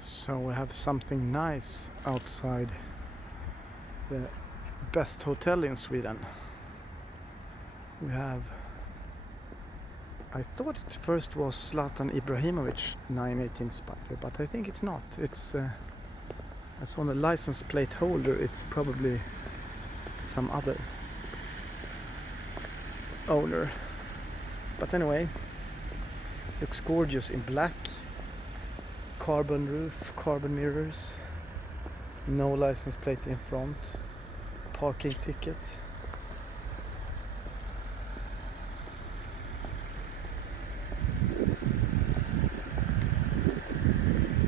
So we have something nice outside the best hotel in Sweden. We have, I thought it first was Zlatan Ibrahimovic 918 Spyder, but I think it's not. It's as on the license plate holder, it's probably some other owner. But anyway, looks gorgeous in black. Carbon roof, carbon mirrors, no license plate in front, parking ticket.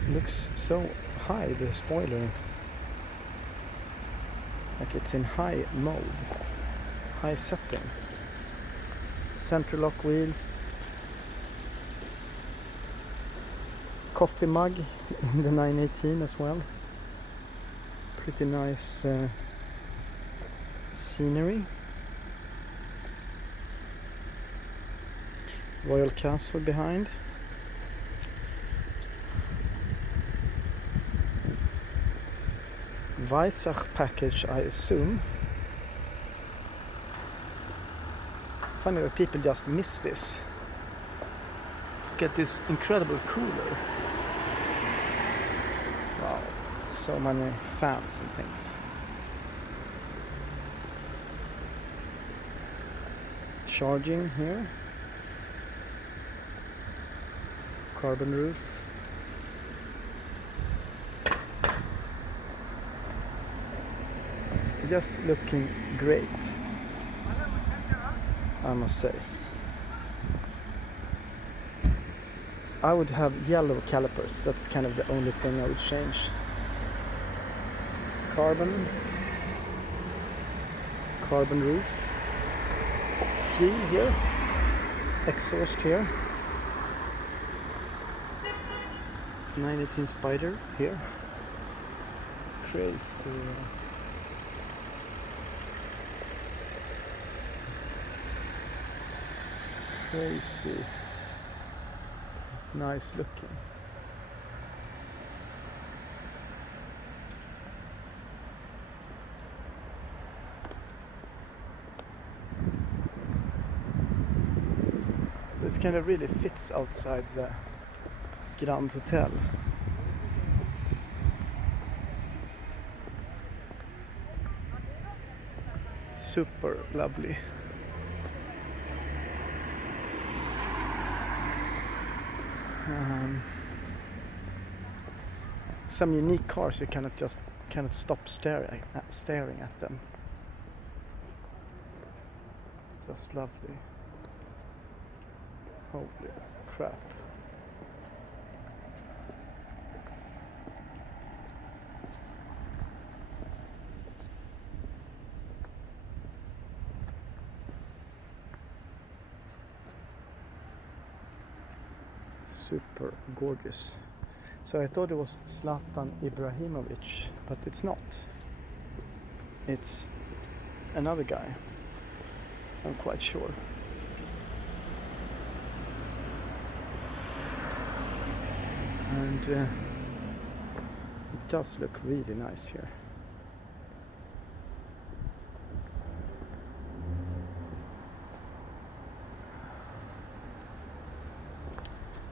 Looks so high, the spoiler, like it's in high mode, high setting. Central lock wheels, coffee mug in the 918 as well. Pretty nice scenery. Royal Castle behind. Weissach package, I assume. Funny that people just miss this. Look at this incredible cooler. Wow, so many fans and things. Charging here. Carbon roof. Just looking great, I must say. I would have yellow calipers, that's kind of the only thing I would change. Carbon roof, fuel here, exhaust here, 918 Spyder here, crazy. Crazy. Nice looking. So it kind of really fits outside the Grand Hotel. Super lovely. Some unique cars you cannot stop staring at them. Just lovely. Holy crap. Super gorgeous. So I thought it was Zlatan Ibrahimovic, but it's not. It's another guy, I'm quite sure. And it does look really nice here.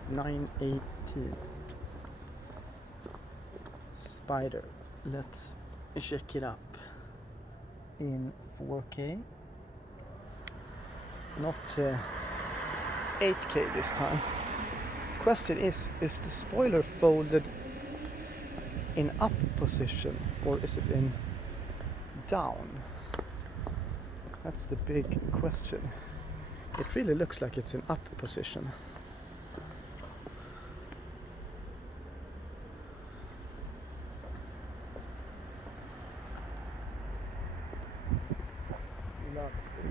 (918) Spyder. Let's check it up in 4K. Not 8K this time. Question is the spoiler folded in up position or is it in down? That's the big question. It really looks like it's in up position.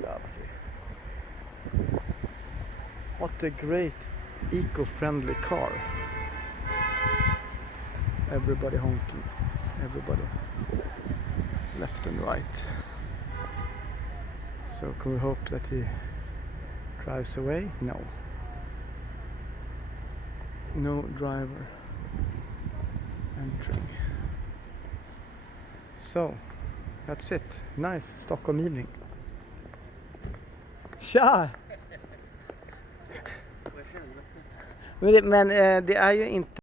Lovely. What a great eco-friendly car. Everybody honking. Everybody left and right. So can we hope that he drives away? No. No driver. entering. So, that's it. Nice Stockholm evening. Tja! Men det är ju inte